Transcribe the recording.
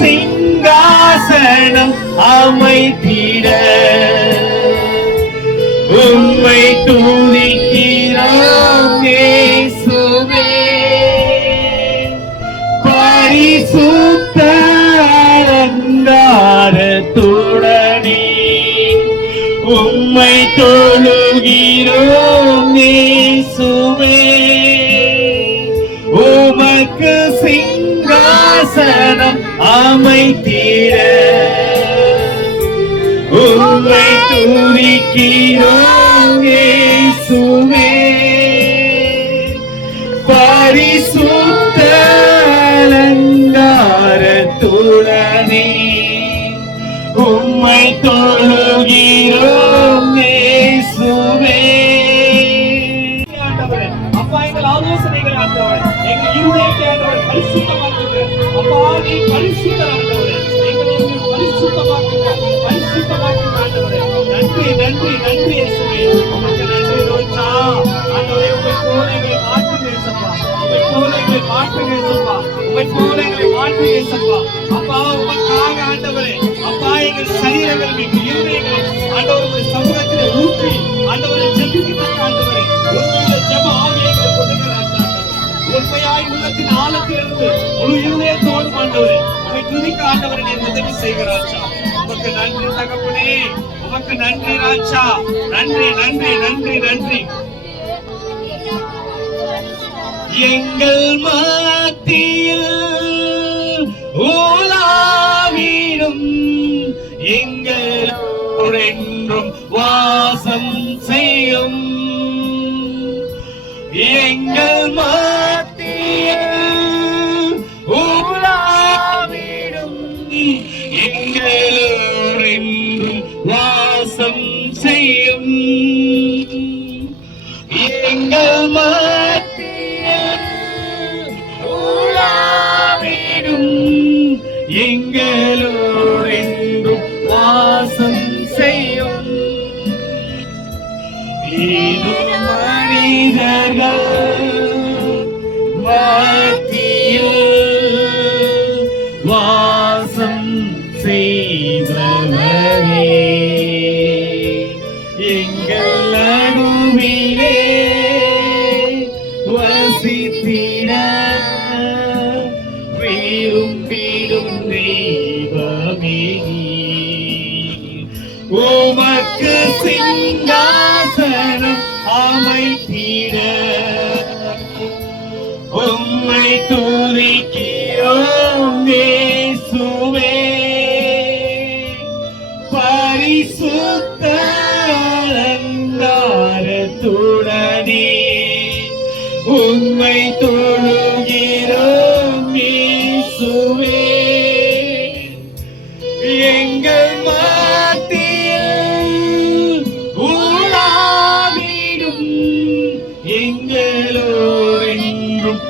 சிங்காசனம் அமைத்திட உம்மை துதிக்கிறோம் இயேசுவே. பரிசுத்த அலங்காரத்துடனே உம்மை தொழுகிறோம் இயேசுவே. உமக்கு சிங்காசனம் அமைத்திட உம்மை துதிக்கிறோம் இயேசுவே. பரிசுத்த அலங்காரத்துடனே உம்மை தொழுகிறோம் இயேசுவே. அப்பா, எங்கள் ஆலோசனைகள் ஆண்டவரே, எங்கள் இருதயத்தை ஆண்டவரே பரிசுத்தமாக்குங்க. அப்பா, நீ பரிசுத்தர் ஆண்டவரே, எங்களை பரிசுத்தமாக்குங்க, பரிசுத்தமாக்குங்க ஆண்டவரே. நன்றி நன்றி நன்றி இயேசுவே. உமக்கு நன்றி ரோஜா ஆண்டவரே. உம்மை போல எங்களை மாற்றுங்க இயேசப்பா, உம்மை போல எங்களை மாற்றுங்க இயேசப்பா, உம்மை போல எங்களை மாற்றுங்க இயேசப்பா. அப்பா, உமக்காக ஆண்டவரே, அப்பா, எங்கள் சரீரங்கள் எங்கள் இருதயங்கள் ஆண்டவரே சமூகத்திலே ஊற்றி ஆண்டவரை ஜெபிக்கின்ற ஆண்டவரே, உங்களுடைய ஜெப ஆவியை கொடுக்கிறார். உண்மையாய் உள்ளத்தின் ஆழத்திலிருந்து முழு இருதயத்தோடு ஆண்டவரே உம்மை துதிக்க ஆண்டவரை நீர் உதவி செய்கிறாச்சா. உமக்கு நன்றி தகப்பனே, உமக்கு நன்றி ராஜா. நன்றி நன்றி நன்றி நன்றி. எங்கள் மத்தியில் ஓலாவிடும் எங்களோடு என்றும் வாசம் செய்யும். எங்கள் மத்தியில் ஓலாவிடும் எங்களோடு என்றும் வாசம் செய்யும். எங்கள் மத்தியில் ஓலாவிடும் எங்களோடு என்றும் வாசம் செய்யும். மனிதர்கள் மத்தியில் வாசம் செய்தவரே, எங்கள் நடுவிலே வசித்திட விரும்பிடும் தெய்வமே. உமக்கு சிங்காசனம் அமைத்திட உம்மை துதிக்கிறோம் இயேசுவே. பரிசுத்த அலங்காரத்துடனே உம்மை தொழுகிறோம் இயேசுவே. எங்கள் எங்களோடு என்றும்